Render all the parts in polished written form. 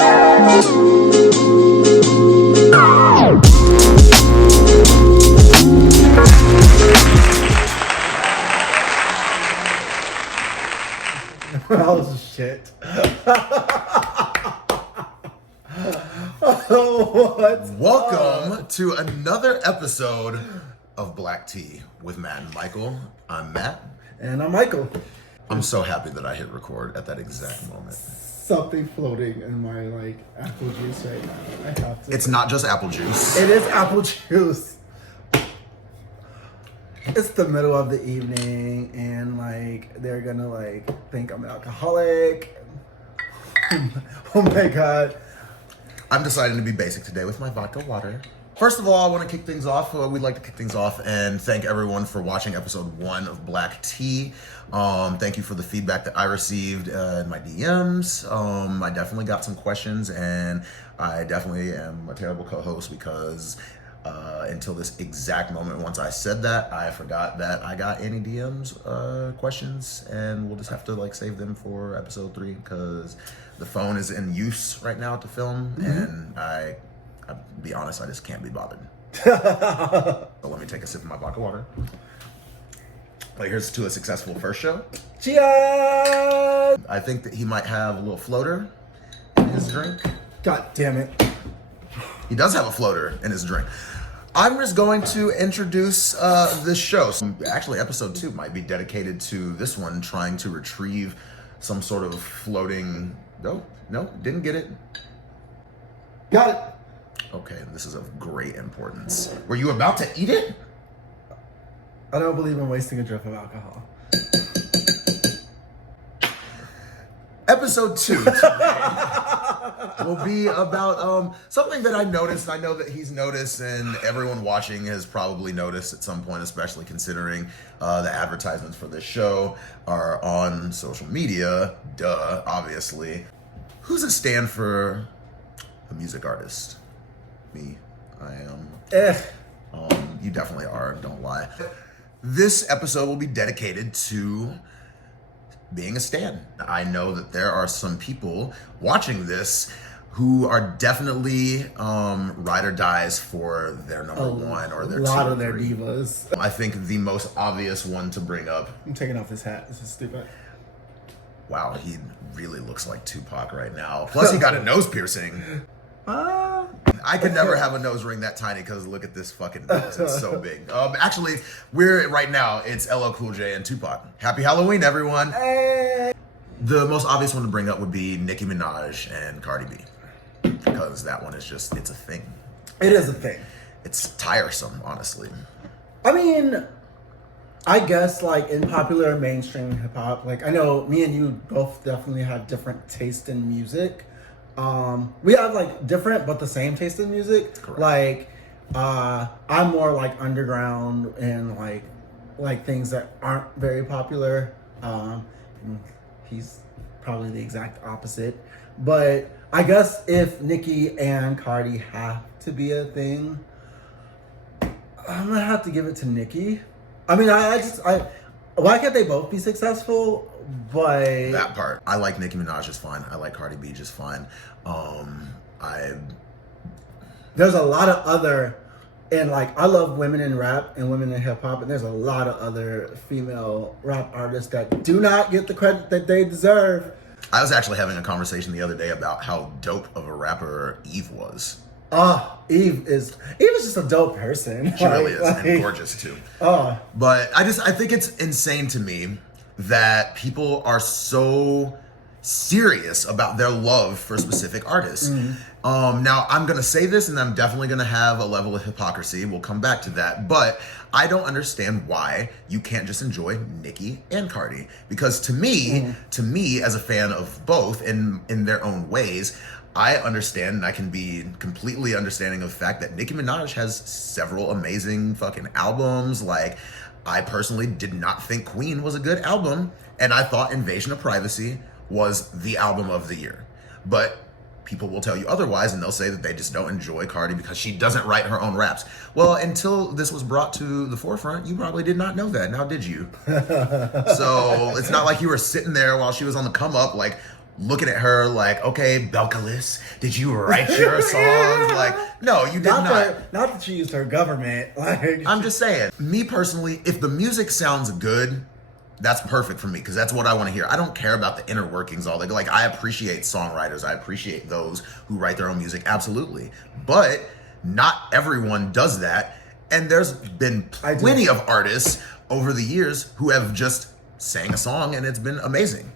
Oh shit. What? Welcome to another episode of Black Tea with Matt and Michael. I'm Matt. And I'm Michael. I'm so happy that I hit record at that exact moment. Something floating in my apple juice right now. I have to. It's not just apple juice. It is apple juice. It's the middle of the evening and they're gonna think I'm an alcoholic. Oh my god. I'm deciding to be basic today with my vodka water. First of all, I want to kick things off. We'd like to kick things off and thank everyone for watching episode 1 of Black Tea. Thank you for the feedback that I received in my DMs. I definitely got some questions, and I definitely am a terrible co-host because until this exact moment, once I said that, I forgot that I got any DMs questions, and we'll just have to save them for episode 3 because the phone is in use right now to film, and I'll be honest, I just can't be bothered. So let me take a sip of my vodka water. Here's to a successful first show. Cheers! I think that he might have a little floater in his drink. God damn it. He does have a floater in his drink. I'm just going to introduce this show. So actually, episode 2 might be dedicated to this one, trying to retrieve some sort of floating... No, didn't get it. Got it. Okay, this is of great importance. Were you about to eat it? I don't believe in wasting a drip of alcohol. Episode 2 today will be about something that I noticed. I know that he's noticed, and everyone watching has probably noticed at some point, especially considering the advertisements for this show are on social media. Duh, obviously. Who's a stand for a music artist? Me. I am. You definitely are, don't lie. This episode will be dedicated to being a stan. I know that there are some people watching this who are definitely ride or dies for their number one or their 2 or 3. A lot of their divas. I think the most obvious one to bring up. I'm taking off this hat. This is stupid. Wow, he really looks like Tupac right now. Plus, he got a nose piercing. I could never have a nose ring that tiny because look at this fucking nose. It's so big. Actually, right now, it's LL Cool J and Tupac. Happy Halloween, everyone. Hey. The most obvious one to bring up would be Nicki Minaj and Cardi B. Because that one is it's a thing. It is a thing. It's tiresome, honestly. I mean, I guess in popular mainstream hip hop, I know me and you both definitely have different taste in music. We have different but the same taste in music. Correct. I'm more underground and things that aren't very popular. He's probably the exact opposite. But I guess if Nicki and Cardi have to be a thing, I'm gonna have to give it to Nicki. I mean, why can't they both be successful? But that part, I like Nicki Minaj just fine. I like Cardi B just fine. There's a lot of other, and I love women in rap and women in hip hop, and there's a lot of other female rap artists that do not get the credit that they deserve. I was actually having a conversation the other day about how dope of a rapper Eve was. Eve is just a dope person. She really is, and gorgeous too. But I think it's insane to me that people are so serious about their love for specific artists. Now, I'm going to say this, and I'm definitely going to have a level of hypocrisy. We'll come back to that. But I don't understand why you can't just enjoy Nicki and Cardi. Because to me, as a fan of both in their own ways, I understand, and I can be completely understanding of the fact that Nicki Minaj has several amazing fucking albums. I personally did not think Queen was a good album, and I thought Invasion of Privacy was the album of the year. But people will tell you otherwise, and they'll say that they just don't enjoy Cardi because she doesn't write her own raps. Well, until this was brought to the forefront, you probably did not know that. Now, did you? So it's not like you were sitting there while she was on the come up looking at her like, okay, Belcalis, did you write your songs? Like, no, you did not. Not that she used her government. Like, I'm just saying, me personally, if the music sounds good, that's perfect for me because that's what I want to hear. I don't care about the inner workings, all that. Like, I appreciate songwriters. I appreciate those who write their own music, absolutely. But not everyone does that. And there's been plenty of artists over the years who have just sang a song and it's been amazing.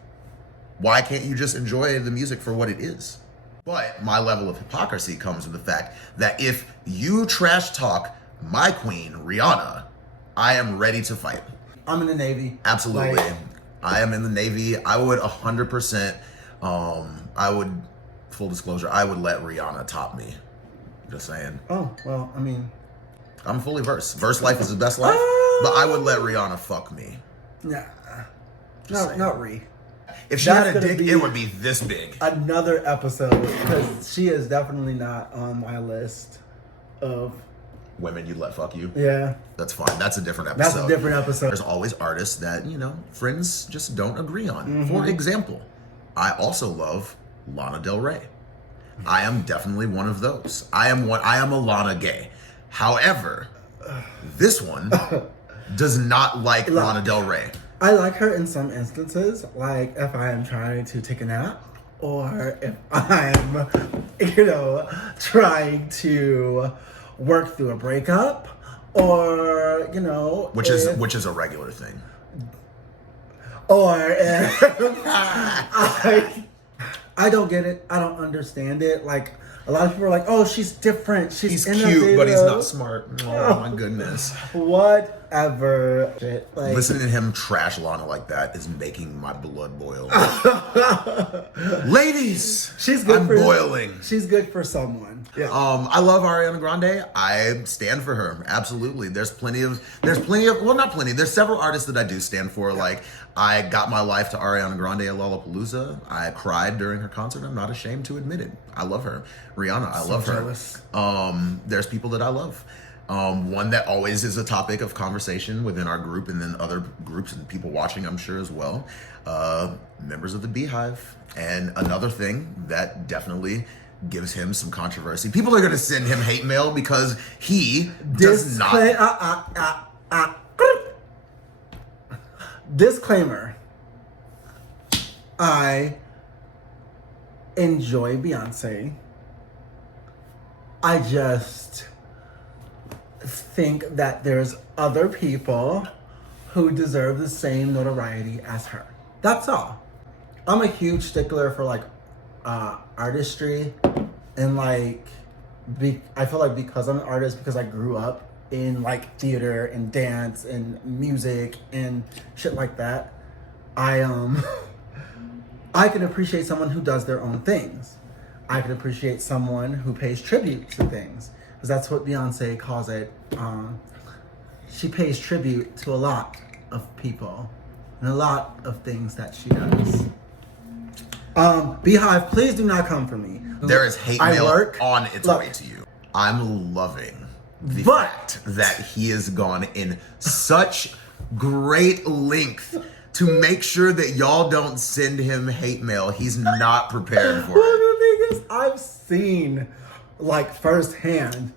Why can't you just enjoy the music for what it is? But my level of hypocrisy comes with the fact that if you trash talk my queen, Rihanna, I am ready to fight. I'm in the Navy. Absolutely. Like, I am in the Navy. I would 100%, full disclosure, I would let Rihanna top me. Just saying. Oh, well, I mean. I'm fully versed. Verse life is the best life, but I would let Rihanna fuck me. Nah. Not Ree. If she had a dick, it would be this big. Another episode, because she is definitely not on my list of women you'd let fuck you. Yeah. That's fine. That's a different episode. That's a different episode. There's always artists that, friends just don't agree on. Mm-hmm. For example, I also love Lana Del Rey. I am definitely one of those. I am a Lana gay. However, this one does not like Lana Del Rey. I like her in some instances, like if I am trying to take a nap or if I'm, trying to work through a breakup or, which is a regular thing. Or if I don't get it. I don't understand it. Like, a lot of people are like, oh, she's different. He's cute, but he's not smart. Oh, my goodness. Whatever. Like, listening to him trash Lana like that is making my blood boil. Ladies, I'm boiling. She's good for someone. Yeah. I love Ariana Grande. I stand for her. Absolutely. There's several artists that I do stand for. Like, I got my life to Ariana Grande at Lollapalooza. I cried during her concert. I'm not ashamed to admit it. I love her. Rihanna, I love her. Jealous. There's people that I love. One that always is a topic of conversation within our group and then other groups and people watching, I'm sure, as well. Members of the Beehive. And another thing that definitely gives him some controversy. People are going to send him hate mail because he does not. Disclaimer. I enjoy Beyonce. I just think that there's other people who deserve the same notoriety as her. That's all. I'm a huge stickler for artistry and I feel like because I'm an artist, because I grew up in theater and dance and music and shit like that, I can appreciate someone who does their own things. I can appreciate someone who pays tribute to things, because that's what Beyonce calls it. She pays tribute to a lot of people and a lot of things that she does. Beehive, please do not come for me. There is hate mail on its way to you. I'm loving the fact that he has gone in such great length to make sure that y'all don't send him hate mail. He's not prepared for it. Well, the thing is, I've seen firsthand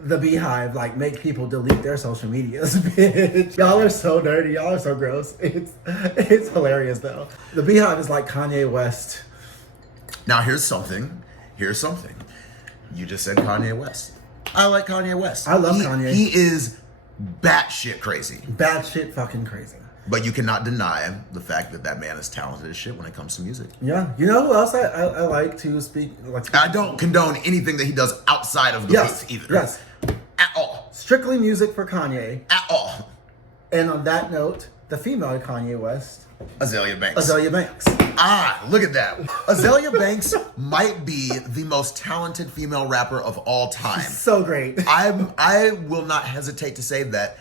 the Beehive make people delete their social medias. Bitch, y'all are so dirty. Y'all are so gross. It's hilarious though. The Beehive is like Kanye West. Now here's something. You just said Kanye West. I like Kanye West. I love Kanye. He is batshit crazy. Batshit fucking crazy. But you cannot deny the fact that man is talented as shit when it comes to music. Yeah. You know who else I like to speak? I don't condone anything that he does outside of the beats either. Yes. At all. Strictly music for Kanye. At all. And on that note, the female Kanye West. Azalea Banks. Look at that. Azalea Banks might be the most talented female rapper of all time. She's so great. I will not hesitate to say that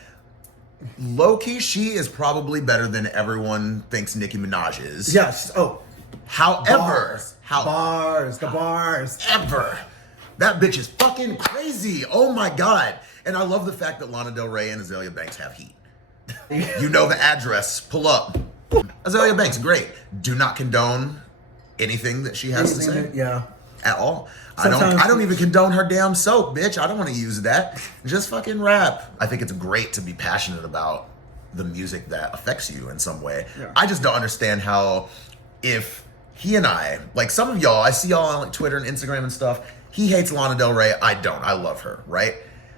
low-key, she is probably better than everyone thinks Nicki Minaj is. Yes. Oh. However. The bars. However. That bitch is fucking crazy. Oh my God. And I love the fact that Lana Del Rey and Azalea Banks have heat. You know the address. Pull up. Azalea Banks, great. Do not condone anything that she has to say. Yeah. At all. Sometimes I don't even condone her damn soap, bitch. I don't want to use that. Just fucking rap. I think it's great to be passionate about the music that affects you in some way. Yeah. I just don't understand how, if he and I, like some of y'all, I see y'all on like Twitter and Instagram and stuff, he hates Lana Del Rey, I don't. I love her, right?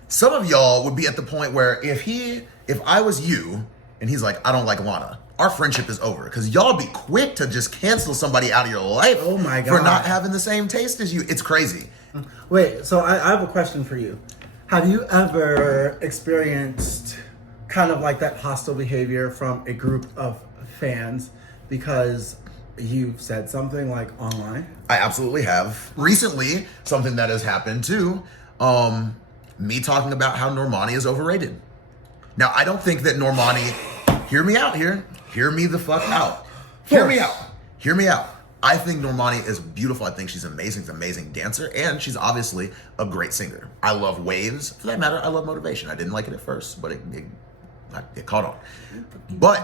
Some of y'all would be at the point where if I was you and he's like, I don't like Lana, our friendship is over, because y'all be quick to just cancel somebody out of your life Oh my God. for not having the same taste as you. It's crazy. Wait, so I have a question for you. Have you ever experienced kind of like that hostile behavior from a group of fans because you've said something like online? I absolutely have. Recently, something that has happened too, me talking about how Normani is overrated. Now, I don't think that Normani, hear me out here. Hear me the fuck out. Hear me out. Hear me out. I think Normani is beautiful. I think she's amazing. She's an amazing dancer. And she's obviously a great singer. I love Waves. For that matter, I love Motivation. I didn't like it at first, but it caught on. But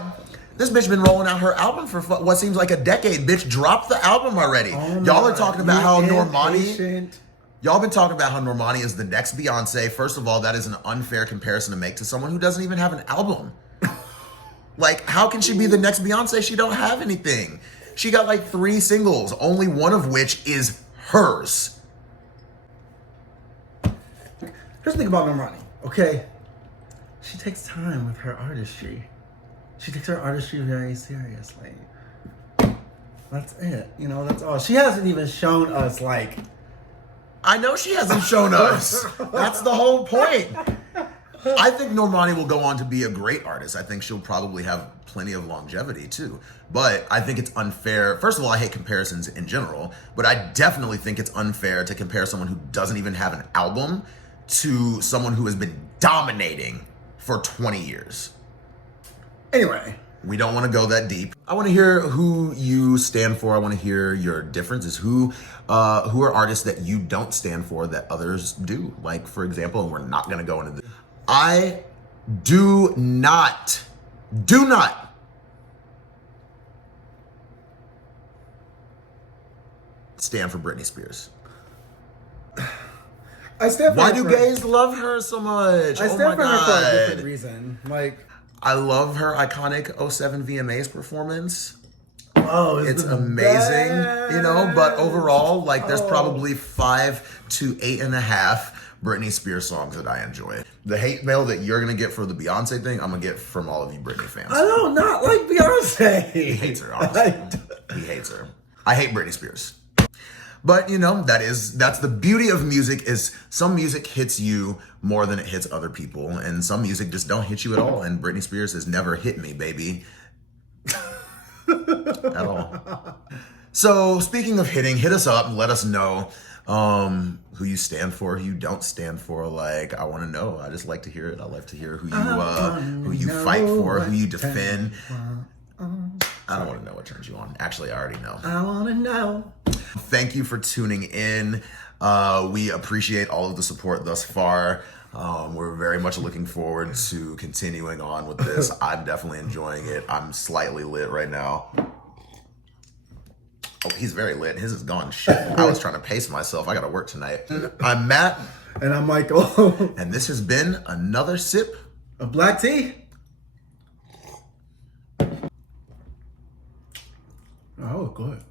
this bitch been rolling out her album for what seems like a decade. Bitch, drop the album already. Oh Y'all are talking about how impatient. Y'all been talking about how Normani is the next Beyonce. First of all, that is an unfair comparison to make to someone who doesn't even have an album. Like, how can she be the next Beyonce? She don't have anything. She got like 3 singles, only one of which is hers. Here's the thing about Normani, okay? She takes time with her artistry. She takes her artistry very seriously. That's it. You know, that's all. She hasn't even shown us, like... I know she hasn't shown us. That's the whole point. I think Normani will go on to be a great artist. I think she'll probably have plenty of longevity too. But I think it's unfair. First of all, I hate comparisons in general, but I definitely think it's unfair to compare someone who doesn't even have an album to someone who has been dominating for 20 years. Anyway. We don't want to go that deep. I want to hear who you stand for. I want to hear your differences. Who are artists that you don't stand for that others do? Like, for example, and we're not going to go into this. I do not stand for Britney Spears. I stand for Why her do for, gays love her so much? I stand for her for a different reason. Like, I love her iconic 07 VMAs performance. Oh, it's amazing, you know, but overall, like, there's probably 5 to 8.5 Britney Spears songs that I enjoy. The hate mail that you're gonna get for the Beyonce thing, I'm gonna get from all of you Britney fans. I don't not like Beyonce. He hates her, honestly. He hates her. I hate Britney Spears. But, you know, that's the beauty of music, is some music hits you more than it hits other people, and some music just don't hit you at all, and Britney Spears has never hit me, baby. At all. So, speaking of hitting, hit us up and let us know who you stand for, who you don't stand for. Like, I want to know. I just like to hear it. I like to hear who you fight for, who you defend. I don't want to know what turns you on. Actually, I already know. I want to know. Thank you for tuning in. We appreciate all of the support thus far. We're very much looking forward to continuing on with this. I'm definitely enjoying it. I'm slightly lit right now. Oh, he's very lit. His is gone. Shit. I was trying to pace myself. I got to work tonight. I'm Matt. And I'm Michael. And this has been another sip of black tea. Oh, good.